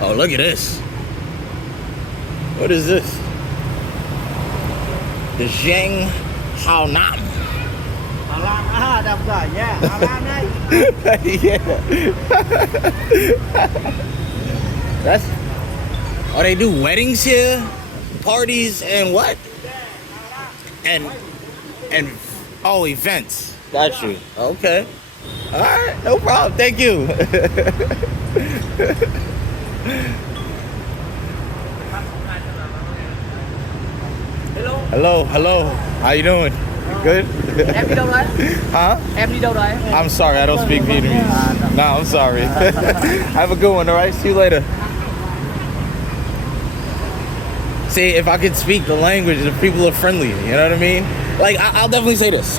Oh, look at this. What is this? The Zhang Hao Nam. Đọc rồi nha, Hà Lan đây. Yeah. That's. Oh, they do weddings here, parties, and what? And oh, events. Got you. Okay. All right, no problem. Thank you. Hello. How you doing? You good? Em đi đâu đấy? Huh? Em đi đâu đấy? I'm sorry, I don't speak Vietnamese. No, I'm sorry. Have a good one, all right? See you later. See, if I could speak the language, the people are friendly. You know what I mean? Like, I'll definitely say this.